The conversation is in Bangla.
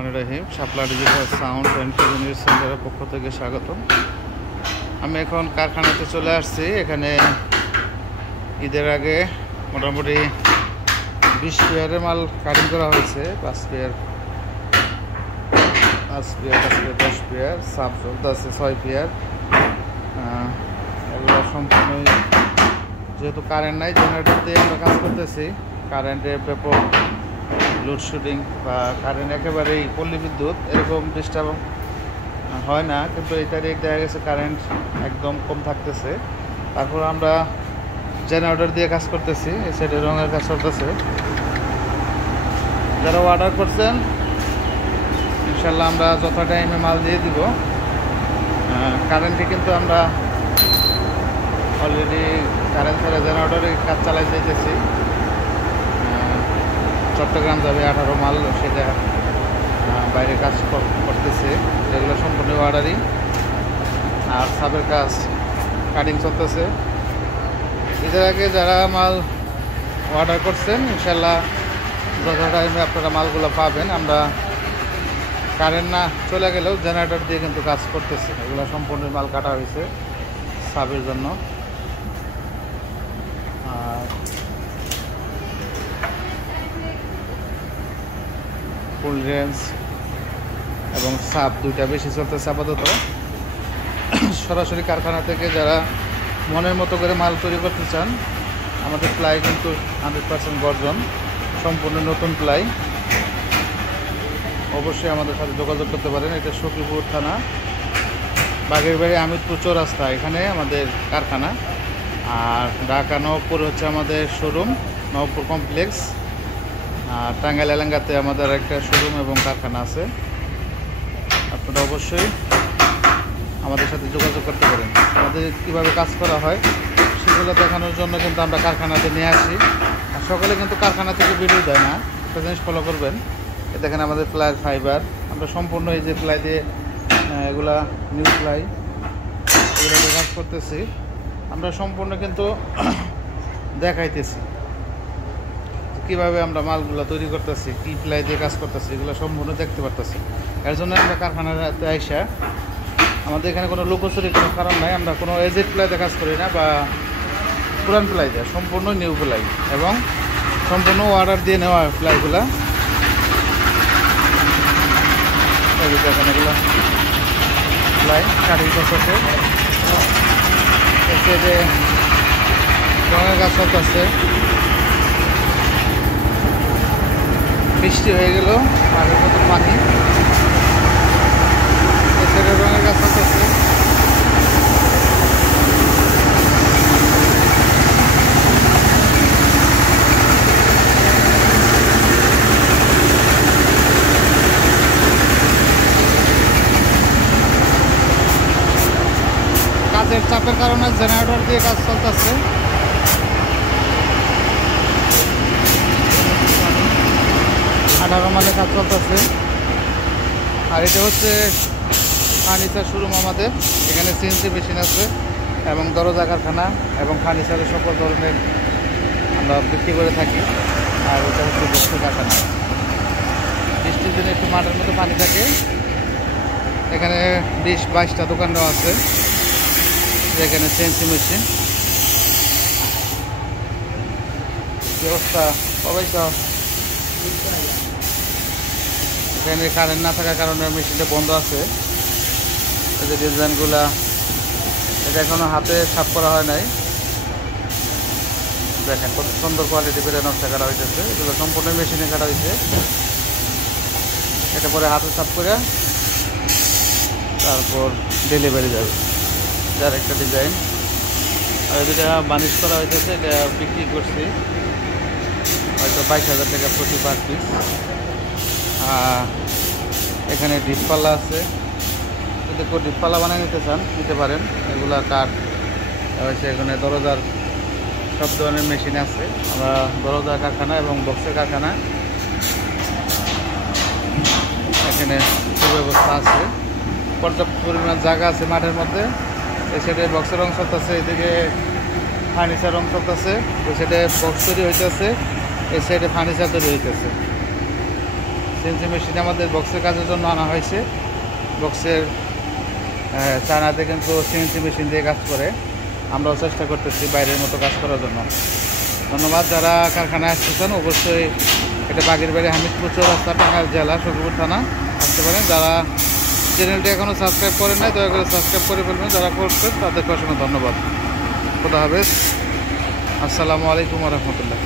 রহমানির রহিম। শাপলা ডিজিটাল সাউন্ড অ্যান্ড টেলিভিশন সেন্টারের পক্ষ থেকে স্বাগত। আমি এখন কারখানাতে চলে আসছি। এখানে ঈদের আগে মোটামুটি 20 পেয়ারের মাল কাটিং করা হয়েছে। 5 পেয়ার 10 পেয়ার সাব চলতেছে 6 পেয়ার। এগুলো সম্পূর্ণই যেহেতু কারেন্ট নাই, জেনারেটর দিয়ে আমরা কাজ করতেছি। কারেন্টের ব্যাপক লোডশেডিং বা কারেন্ট একেবারেই পল্লী বিদ্যুৎ এরকম ডিস্টার্ব হয় না, কিন্তু এই তারিখ দেখা গেছে কারেন্ট একদম কম থাকতেছে। তারপর আমরা জেনারেটর দিয়ে কাজ করতেছি। এই সাইডে রঙের কাজ চলতেছে। যারা অর্ডার করছেন ইনশাল্লাহ আমরা যত টাইমে মাল দিয়ে দিব। কারেন্টে কিন্তু আমরা অলরেডি কারেন্ট ছাড়া জেনারেটরে কাজ চালাই যাইতেছি। চট্টগ্রাম যাবে 18 মাল, সেটা বাইরে কাজ করতেছে। এগুলো সম্পূর্ণ অর্ডারই। আর সাবের কাজ কাটিং চলতেছে। এদের আগে যারা মাল অর্ডার করছেন ইনশাল্লাহ যত টাইমে আপনারা মালগুলো পাবেন। আমরা কারেন্ট না চলে গেলেও জেনারেটর দিয়ে কিন্তু কাজ করতেছে। এগুলো সম্পূর্ণ মাল কাটা হয়েছে সাবের জন্য। আর ফুল রেঞ্জ এবং সাব দুইটা বেশি চলতেছে আপাতত। সরাসরি কারখানা থেকে যারা মনের মতো করে মাল তৈরি করতে চান, আমাদের প্লাই কিন্তু 100% গর্জন, সম্পূর্ণ নতুন প্লাই। অবশ্যই আমাদের সাথে যোগাযোগ করতে পারেন। এটা সখীপুর থানা, বাগেরবাড়ি আমিরপুর চৌরাস্তা, এখানে আমাদের কারখানা। আর ঢাকা নবপুর হচ্ছে আমাদের শোরুম, নবপুর কমপ্লেক্স। আর টাঙ্গাইল এলাকাতে আমাদের একটা শোরুম এবং কারখানা আছে। আপনারা অবশ্যই আমাদের সাথে যোগাযোগ করতে পারেন। আমাদের কীভাবে কাজ করা হয় সেগুলো দেখানোর জন্য কিন্তু আমরা কারখানাতে নিয়ে আসি। আর সকলে কিন্তু কারখানা থেকে ভিডিও দেয় না, একটা জিনিস ফলো করবেন। দেখেন আমাদের প্লাইয়ের ফাইবার, আমরা সম্পূর্ণ এই যে প্লাই দিয়ে এগুলা নিউ প্লাই এগুলো দিয়ে কাজ করতেছি। আমরা সম্পূর্ণ কিন্তু দেখাইতেছি কীভাবে আমরা মালগুলো তৈরি করতেছি, কী প্লাই দিয়ে কাজ করতেছি, এগুলো সম্পূর্ণ দেখতে পারতেছি। এর জন্য আমরা কারখানাতে আইসা, আমাদের এখানে কোনো লুকোচুরির কোনো কারণ নাই। আমরা কোনো এজেড প্লাইতে কাজ করি না বা পুরান প্লাই দেয়, সম্পূর্ণ নিউ প্লাই এবং সম্পূর্ণ অর্ডার দিয়ে নেওয়া প্লাইগুলা। দেখেন এগুলো প্লাই কাটিং করতেছে। যে রঙের কাজ চলতেছে। বৃষ্টি হয়ে গেল, আগের মতো পানি। এছাড়া রঙের কাজ চলতেছে। কাজের চাপের কারণে জেনারেটর দিয়ে কাজ চলতেছে। মানে কাজ চলতেছে। আর এটা হচ্ছে ফার্নিচার শোরুম আমাদের। এখানে সিএনসি মেশিন আছে এবং দরজা কারখানা এবং ফার্নিচারের সকল ধরনের আমরা বিক্রি করে থাকি। আর এটা হচ্ছে বস্তু কারখানা। বৃষ্টির দিনে একটু মাঠের মতো পানি থাকে। এখানে 20-22টা দোকান দেওয়া আছে। এখানে সিএনসি মেশিন ব্যবস্থা সবাই সব। এখানে কারেন্ট না থাকার কারণে মেশিনটা বন্ধ আছে। এই যে ডিজাইনগুলা, এটা এখনো হাতে ছাপ করা হয় নাই। দেখেন কত সুন্দর কোয়ালিটি করে নকশা কাটা হয়েছে। এগুলো সম্পূর্ণ মেশিনে কাটা হয়েছে। এটা পরে হাতে ছাপ করে তারপর ডেলিভারি যাবে। যার একটা ডিজাইন। আর যেটা বানিশ করা হয়েছে এটা বিক্রি করছি হয়তো 22,000 টাকা প্রতি পার পিস। এখানে ডিপপাল্লা আছে। যদি কেউ ডিপপাল্লা বানিয়ে নিতে চান নিতে পারেন। এগুলা কাঠ হয়েছে। এখানে দরজার সব ধরনের মেশিন আছে। আমরা দরজার কারখানা এবং বক্সের কারখানা। এখানে সুব্যবস্থা আছে, পর্যাপ্ত পরিমাণ জায়গা আছে মাঠের মধ্যে। এই সাইডে বক্সের রং চলতেছে, এদিকে ফার্নিচার রং চলতেছে। ওই সাইডে বক্স তৈরি হইতেছে, এই সাইডে ফার্নিচার তৈরি হইতেছে। সিএনসি মেশিন আমাদের বক্সের কাজের জন্য আনা হয়েছে। বক্সের চায়নাতে কিন্তু সিএনসি মেশিন দিয়ে কাজ করে, আমরাও চেষ্টা করতেছি বাইরের মতো কাজ করার জন্য। ধন্যবাদ। যারা কারখানায় আসতেছেন অবশ্যই, এটা বাগেরবাড়ি হামিদপুর চৌরাস্তা, টাঙ্গাইল জেলা, সখীপুর থানা আসতে পারেন। যারা চ্যানেলটি এখনও সাবস্ক্রাইব করেন নাই দয়া করে সাবস্ক্রাইব করে ফেলবেন, যারা করছেন তাদেরকে অসংখ্য ধন্যবাদ। খোদা হাফেজ, আসসালামু আলাইকুম রহমতুল্লাহ।